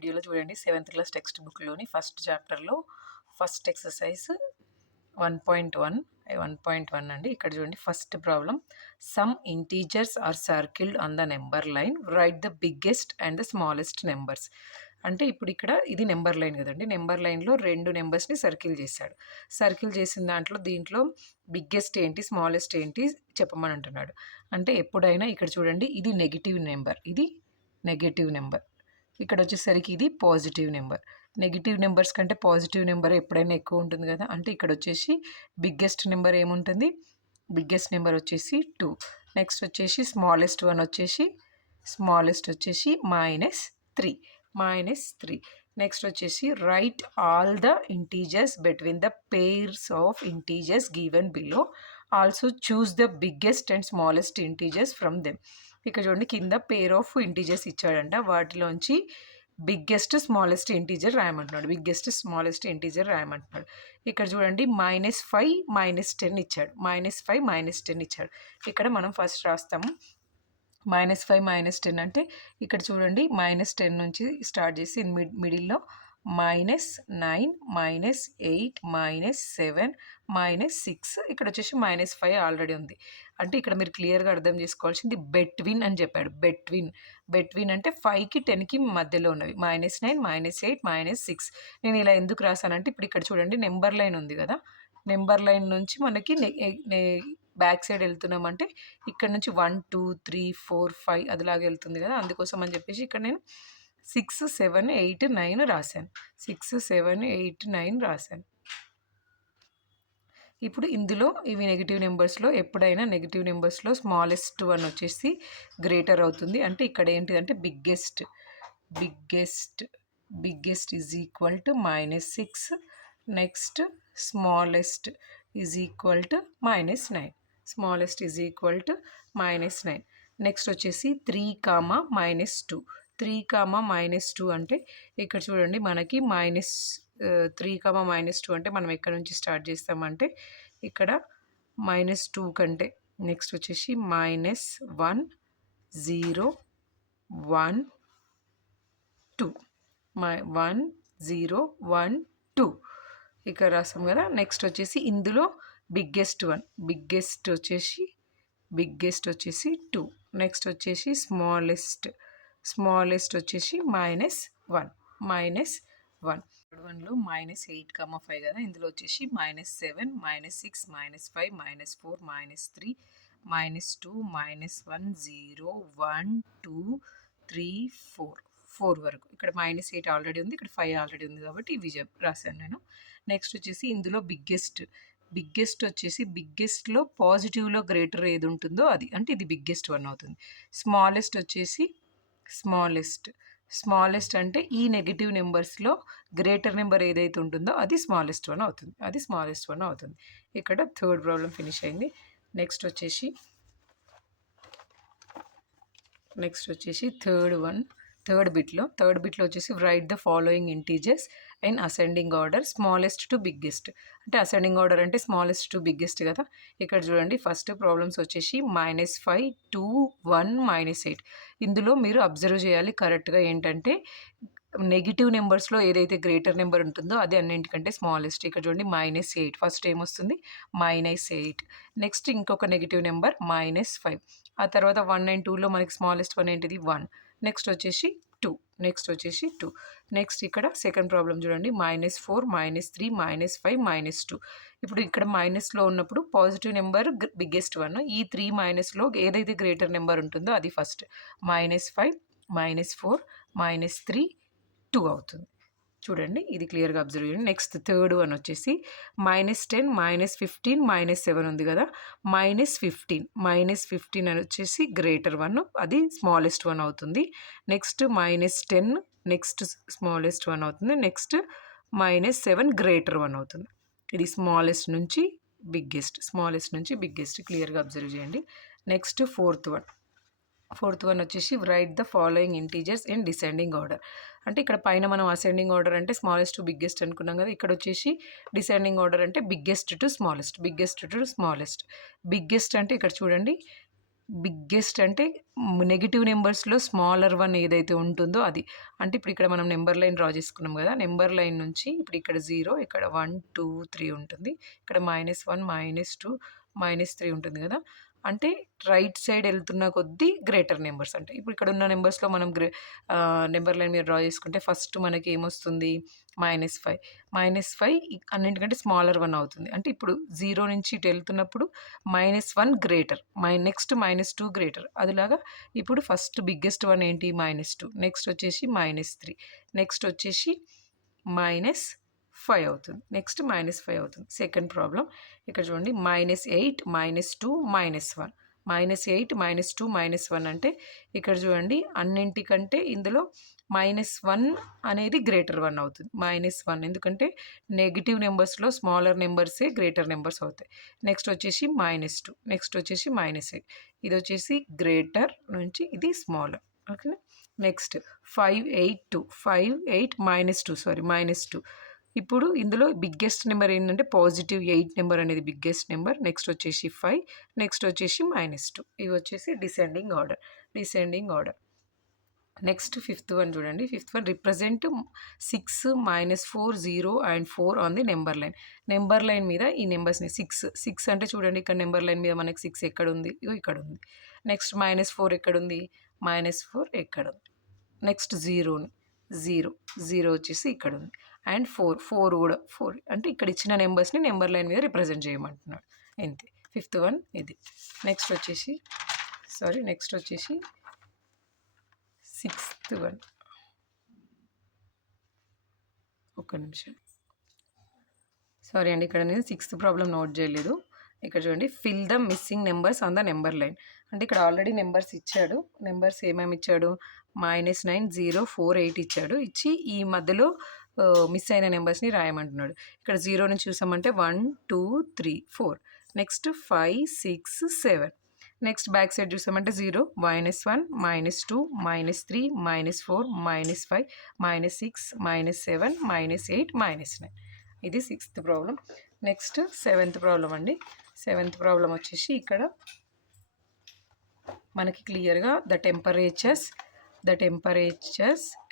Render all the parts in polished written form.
వీడియోలో చూడండి 7th class text బుక్లోని ఫస్ట్ చాప్టర్లో ఫస్ట్ ఎక్సర్సైజ్ 1.1 అండి. ఇక్కడ చూడండి first problem, some integers are circled on the number line, write the biggest and the smallest numbers. అంటే ఇప్పుడు ఇక్కడ ఇది నెంబర్ లైన్ కదండి. నెంబర్ లైన్లో రెండు నెంబర్స్ని సర్కిల్ చేశాడు. సర్కిల్ చేసిన దీంట్లో బిగ్గెస్ట్ ఏంటి స్మాలెస్ట్ ఏంటి చెప్పమని అంటున్నాడు. అంటే ఎప్పుడైనా ఇక్కడ చూడండి ఇది నెగిటివ్ నెంబర్, ఇది నెగిటివ్ నెంబర్, ఇక్కడ వచ్చేసరికి ఇది పాజిటివ్ నెంబర్. నెగిటివ్ నెంబర్స్ కంటే పాజిటివ్ నెంబర్ ఎప్పుడైనా ఎక్కువ ఉంటుంది కదా. అంటే ఇక్కడ వచ్చేసి బిగ్గెస్ట్ నెంబర్ ఏముంటుంది, బిగ్గెస్ట్ నెంబర్ వచ్చేసి 2. నెక్స్ట్ వచ్చేసి స్మాలెస్ట్ వచ్చేసి -3. నెక్స్ట్ వచ్చేసి write all the integers between the pairs of integers given below, also choose the biggest and smallest integers from them. ఇక్కడ చూడండి కింద పేర్ ఆఫ్ ఇంటీజర్స్ ఇచ్చాడంట, వాటిలోంచి బిగ్గెస్ట్ స్మాలెస్ట్ ఇంటీజర్ రాయమంటున్నాడు. ఇక్కడ చూడండి -5 -10 ఇచ్చాడు. -5 ఇచ్చాడు. ఇక్కడ మనం ఫస్ట్ రాస్తాము. -5 -10 అంటే ఇక్కడ చూడండి -10 నుంచి స్టార్ట్ చేసి మిడిల్లో -9 -8 -7 -6, ఇక్కడ వచ్చేసి -5 ఆల్రెడీ ఉంది. అంటే ఇక్కడ మీరు క్లియర్గా అర్థం చేసుకోవాల్సింది బెట్వీన్ అని చెప్పాడు. బెట్వీన్ అంటే 5కి 10కి మధ్యలో ఉన్నవి. -9 -8 -6. నేను ఇలా ఎందుకు రాశానంటే ఇప్పుడు ఇక్కడ చూడండి నెంబర్ లైన్ ఉంది కదా, నెంబర్ లైన్ నుంచి మనకి బ్యాక్ సైడ్ వెళ్తున్నామంటే ఇక్కడ నుంచి 1 2 3 4 5 అదిలాగా వెళ్తుంది కదా, అందుకోసం అని చెప్పేసి ఇక్కడ నేను 6 7 8 9 రాశాను. 6 7 8 9 రాశాను. ఇప్పుడు ఇందులో ఇవి నెగిటివ్ నెంబర్స్లో ఎప్పుడైనా నెగిటివ్ నెంబర్స్లో స్మాలెస్ట్ వన్ వచ్చేసి గ్రేటర్ అవుతుంది. అంటే ఇక్కడ ఏంటిదంటే biggest is equal to -6. Next smallest is equal to -9. Next వచ్చేసి 3, -2. 3, -2 అంటే ఇక్కడ చూడండి మనకి -3, -2 అంటే మనం ఎక్కడ నుంచి స్టార్ట్ చేస్తామంటే ఇక్కడ -2 కంటే నెక్స్ట్ వచ్చేసి -1 0 1 2 1 0 1 2 ఇక్కడ రాస్తాం కదా. నెక్స్ట్ వచ్చేసి ఇందులో బిగ్గెస్ట్ వచ్చేసి 2. నెక్స్ట్ వచ్చేసి స్మాలెస్ట్ వచ్చేసి -1. -1లో -8, 5 కదా, ఇందులో వచ్చేసి -7 -6 -5 -4 -3 -2 -1 0 1 2 3 4 వరకు. ఇక్కడ -8 ఆల్రెడీ ఉంది, ఇక్కడ 5 ఆల్రెడీ ఉంది కాబట్టి ఇవి రాశాను నేను. నెక్స్ట్ వచ్చేసి ఇందులో బిగ్గెస్ట్ వచ్చేసి బిగ్గెస్ట్లో పాజిటివ్లో గ్రేటర్ ఏది ఉంటుందో అది, అంటే ఇది బిగ్గెస్ట్ వన్ అవుతుంది. స్మాలెస్ట్ వచ్చేసి స్మాలెస్ట్ అంటే ఈ నెగిటివ్ నెంబర్స్లో గ్రేటర్ నెంబర్ ఏదైతే ఉంటుందో అది స్మాలెస్ట్ వన్ అవుతుంది. ఇక్కడ థర్డ్ ప్రాబ్లం ఫినిష్ అయింది. నెక్స్ట్ వచ్చేసి థర్డ్ బిట్లో వచ్చేసి right the following integers in ascending order smallest to biggest. అంటే అసెండింగ్ ఆర్డర్ అంటే స్మాలెస్ట్ టు బిగ్గెస్ట్ కదా. ఇక్కడ చూడండి ఫస్ట్ ప్రాబ్లమ్స్ వచ్చేసి -5 2 1 -8. ఇందులో మీరు అబ్జర్వ్ చేయాలి కరెక్ట్గా ఏంటంటే నెగిటివ్ నెంబర్స్లో ఏదైతే గ్రేటర్ నెంబర్ ఉంటుందో అది అన్నింటికంటే స్మాలెస్ట్. ఇక్కడ చూడండి -8 ఫస్ట్ ఏమొస్తుంది -8. నెక్స్ట్ ఇంకొక నెగిటివ్ నెంబర్ -5. ఆ తర్వాత 1 and 2లో మనకి స్మాలెస్ట్ వన్ ఏంటిది 1. నెక్స్ట్ వచ్చేసి 2. నెక్స్ట్ ఇక్కడ సెకండ్ ప్రాబ్లం చూడండి -4 -3 -5 -2. ఇప్పుడు ఇక్కడ మైనస్లో ఉన్నప్పుడు పాజిటివ్ నెంబర్ బిగ్గెస్ట్ వన్, ఈ 3 మైనస్లో ఏదైతే గ్రేటర్ నెంబర్ ఉంటుందో అది ఫస్ట్. -5 -4 -3 2 అవుతుంది. చూడండి ఇది క్లియర్గా అబ్జర్వ్ చేయండి. నెక్స్ట్ థర్డ్ వన్ వచ్చేసి -10 -15 -7 ఉంది కదా, -15 అని వచ్చేసి గ్రేటర్ వన్, అది స్మాలెస్ట్ వన్ అవుతుంది. నెక్స్ట్ -10 నెక్స్ట్ స్మాలెస్ట్ వన్ అవుతుంది. నెక్స్ట్ -7 గ్రేటర్ వన్ అవుతుంది. ఇది స్మాలెస్ట్ నుంచి బిగ్గెస్ట్ క్లియర్గా అబ్జర్వ్ చేయండి. నెక్స్ట్ ఫోర్త్ వన్ వచ్చేసి right the following integers in descending order. అంటే ఇక్కడ పైన మనం అసెండింగ్ ఆర్డర్ అంటే స్మాలెస్ట్ టు బిగ్గెస్ట్ అనుకున్నాం కదా, ఇక్కడ వచ్చేసి డిసెండింగ్ ఆర్డర్ అంటే బిగ్గెస్ట్ టు స్మాలెస్ట్. బిగ్గెస్ట్ అంటే ఇక్కడ చూడండి బిగ్గెస్ట్ అంటే నెగెటివ్ నెంబర్స్‌లో స్మాలర్ వన్ ఏదైతే ఉంటుందో అది. అంటే ఇప్పుడు ఇక్కడ మనం నంబర్ లైన్ డ్రా చేసుకున్నాం గదా! నంబర్ లైన్ నుంచి ఇప్పుడు ఇక్కడ 0, ఇక్కడ 1, 2, 3 ఉంటుంది. ఇక్కడ -1, -2, -3 ఉంటుంది గదా! అంటే రైట్ సైడ్ ఎళ్తున్న కొద్దీ గ్రేటర్ నంబర్స్ అంటే ఇప్పుడు ఇక్కడ ఉన్న నంబర్స్‌లో మనం నంబర్ లైన్ మీద డ్రా చేసుకుంటే ఫస్ట్ మనకి ఏమొస్తుంది? -5. -5 అన్నిటికంటే స్మాలర్ వన్ అవుతుంది. అంటే ఇప్పుడు 0 నుంచి ఇటు ఎళ్తున్నప్పుడు -1 గ్రేటర్. Next -2 greater. అదిలాగా ఇప్పుడు ఫస్ట్ బిగ్గెస్ట్ వన్ ఏంటి? -2. నెక్స్ట్ వచ్చేసి -3. నెక్స్ట్ వచ్చేసి -5 అవుతుంది. నెక్స్ట్ -5 అవుతుంది. సెకండ్ ప్రాబ్లమ్ ఇక్కడ చూడండి -8, -2, -1. -8, -2, -1 అంటే ఇక్కడ చూడండి అన్నింటికంటే ఇందులో -1 అనేది గ్రేటర్ వన్ అవుతుంది. -1 ఎందుకంటే నెగెటివ్ నెంబర్స్‌లో స్మాలర్ నెంబర్సే గ్రేటర్ నెంబర్స్ అవుతాయి. నెక్స్ట్ వచ్చేసి -2. నెక్స్ట్ వచ్చేసి -8. ఇది వచ్చేసి గ్రేటర్ నుంచి ఇది స్మాలర్. ఓకేనా? నెక్స్ట్ 5, 8, 2. 5, 8, -2 సారీ -2. ఇప్పుడు ఇందులో బిగ్గెస్ట్ నెంబర్ ఏంటంటే పాజిటివ్ 8 నెంబర్ అనేది బిగ్గెస్ట్ నెంబర్. నెక్స్ట్ వచ్చేసి 5. నెక్స్ట్ వచ్చేసి -2. ఇవి వచ్చేసి descending order. Descending order. Next fifth one చూడండి. Fifth one represent 6, -4, 0 and 4 on the number line. Number line మీద ఈ నెంబర్స్‌ని 6 అంటే చూడండి ఇక్కడ నెంబర్ లైన్ మీద మనకి 6 ఎక్కడుంది? ఇగో ఇక్కడుంది. నెక్స్ట్ -4 ఎక్కడుంది? -4 ఎక్కడుంది? నెక్స్ట్ 0 వచ్చేసి ఇక్కడుంది. అండ్ 4 కూడా 4 అంటే ఇక్కడ ఇచ్చిన నెంబర్స్‌ని నెంబర్ లైన్ మీద రిప్రజెంట్ చేయమంటున్నాడు. ఇంతే. ఫిఫ్త్ వన్ ఇది. నెక్స్ట్ వచ్చేసి సిక్స్త్ వన్. ఒక్క నిమిషం. సారీ అండి ఇక్కడ నేను సిక్స్త్ ప్రాబ్లమ్ నోట్ చేయలేదు. ఇక్కడ చూడండి fill the missing numbers on the number line. అంటే ఇక్కడ ఆల్రెడీ నెంబర్స్ ఇచ్చాడు. నెంబర్స్ ఏమేమి ఇచ్చాడు? -9, 0, 4, 8 ఇచ్చాడు. ఇచ్చి ఈ మధ్యలో మిస్ అయిన నెంబర్స్‌ని రాయమంటున్నాడు. ఇక్కడ 0 నుంచి చూసామంటే 1, 2, 3, 4. నెక్స్ట్ 5, 6, 7. నెక్స్ట్ బ్యాక్ సైడ్ చూసామంటే 0, -1, -2, -3, -4, -5, -6, -7, -8, -9. ఇది sixth problem. Next seventh problem అండి. సెవెంత్ ప్రాబ్లం వచ్చేసి ఇక్కడ మనకి క్లియర్గా the temperatures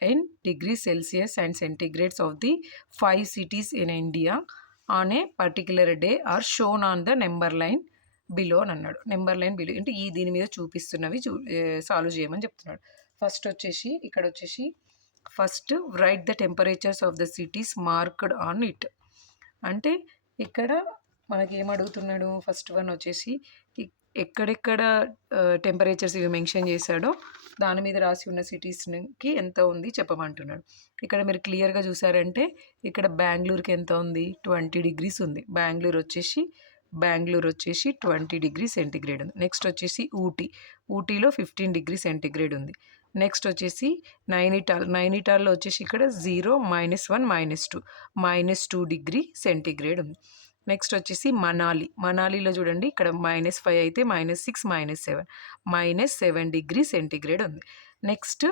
in degrees Celsius and centigrades of the 5 cities in India on a particular day are shown on the number line below అని అన్నాడు. Number line below అంటే దీని మీద చూపిస్తున్నవి సాల్వ్ చేయమని చెప్తున్నాడు. ఇక్కడ వచ్చేసి first right the temperatures of the cities marked on it. అంటే ఇక్కడ మనకి ఏమడుగుతున్నాడు? ఫస్ట్ వన్ వచ్చేసి ఎక్కడెక్కడ టెంపరేచర్స్ ఇవి మెన్షన్ చేశాడో దాని మీద రాసి ఉన్న సిటీస్కి ఎంత ఉంది చెప్పమంటున్నాడు. ఇక్కడ మీరు క్లియర్గా చూసారంటే ఇక్కడ బెంగళూరుకి ఎంత ఉంది? 20 degrees ఉంది. బెంగళూరు వచ్చేసి 20 degrees సెంటిగ్రేడ్ ఉంది. నెక్స్ట్ వచ్చేసి ఊటీలో 15 degrees సెంటిగ్రేడ్ ఉంది. నెక్స్ట్ వచ్చేసి నైనిటాల్లో వచ్చేసి ఇక్కడ 0, -1, -2, -2 degree సెంటిగ్రేడ్ ఉంది. నెక్స్ట్ వచ్చేసి మనాలిలో చూడండి ఇక్కడ -5 అయితే -6, -7, -7 degree సెంటిగ్రేడ్ ఉంది. నెక్స్ట్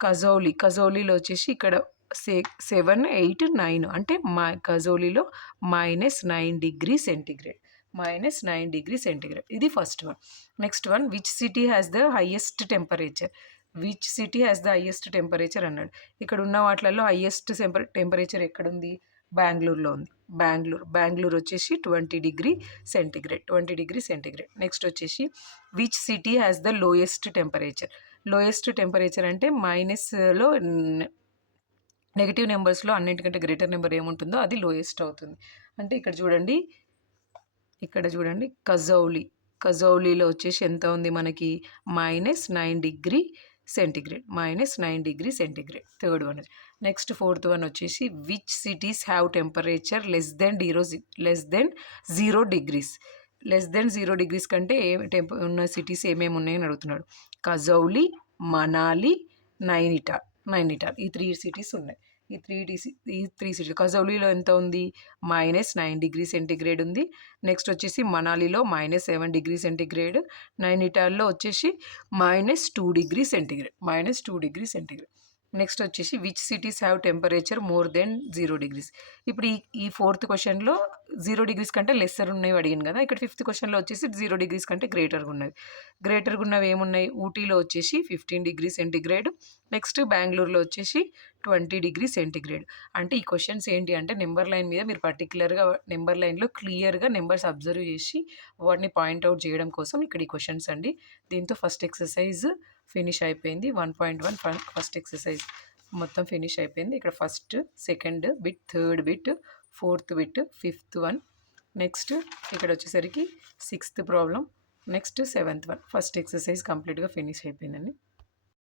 కజౌలీలో వచ్చేసి ఇక్కడ 7, 8, 9 అంటే కజౌలీలో -9 degree సెంటిగ్రేడ్. -9 degree centigrade. ఇది first one. Next one which city has the highest temperature అన్నాడు. ఇక్కడ ఉన్న వాటిలలో హైయెస్ట్ టెంపరేచర్ ఎక్కడుంది? బెంగళూరులో ఉంది. బెంగళూరు వచ్చేసి 20 degree సెంటిగ్రేడ్. నెక్స్ట్ వచ్చేసి which city has the lowest temperature అంటే మైనస్లో నెగిటివ్ నెంబర్స్లో అన్నింటికంటే గ్రేటర్ నెంబర్ ఏముంటుందో అది లోయెస్ట్ అవుతుంది. అంటే ఇక్కడ చూడండి కజౌలీలో వచ్చేసి ఎంత ఉంది మనకి? -9 degree centigrade. -9 degree centigrade. Third one. Next fourth one వచ్చేసి which cities have temperature less than 0 degrees. Less than 0 degrees కంటే ఉన్న సిటీస్ ఏమేమి ఉన్నాయని అడుగుతున్నాడు. కజౌలీ, మనాలి, నైనిటాల్ ఈ 3 సిటీస్ ఉన్నాయి. ఈ త్రీ సిటీస్ కజౌలీలో ఎంత ఉంది? -9 degree సెంటిగ్రేడ్ ఉంది. నెక్స్ట్ వచ్చేసి మనాలిలో -7 degree సెంటిగ్రేడ్. నైనిటాల్లో వచ్చేసి -2 degree సెంటిగ్రేడ్. నెక్స్ట్ వచ్చేసి which cities have temperature more than 0 degrees. ఇప్పుడు ఈ ఫోర్త్ క్వశ్చన్లో 0 డిగ్రీస్ కంటే లెస్సర్ ఉన్నవి అడిగింది కదా. ఇక్కడ ఫిఫ్త్ క్వశ్చన్లో వచ్చేసి 0 డిగ్రీస్ కంటే గ్రేటర్గా ఉన్నవి. గ్రేటర్గా ఉన్నవి ఏమున్నాయి? ఊటీలో వచ్చేసి 15 డిగ్రీ సెంటిగ్రేడ్, నెక్స్ట్ బెంగళూరులో వచ్చేసి 20 డిగ్రీ సెంటిగ్రేడ్. అంటే ఈ క్వశ్చన్స్ ఏంటి అంటే నెంబర్ లైన్ మీద మీరు పర్టికులర్గా నెంబర్ లైన్లో క్లియర్గా నెంబర్స్ అబ్జర్వ్ చేసి వాటిని పాయింట్అవుట్ చేయడం కోసం ఇక్కడ ఈ క్వశ్చన్స్ అండి. దీంతో ఫస్ట్ ఎక్సర్సైజ్ ఫినిష్ అయిపోయింది. 1.1 ఫస్ట్ ఎక్సర్సైజ్ మొత్తం ఫినిష్ అయిపోయింది. ఇక్కడ first, second bit, third bit, fourth bit, fifth one, next ఇక్కడ వచ్చేసరికి sixth problem, next seventh one. First exercise కంప్లీట్గా ఫినిష్ అయిపోయిందండి.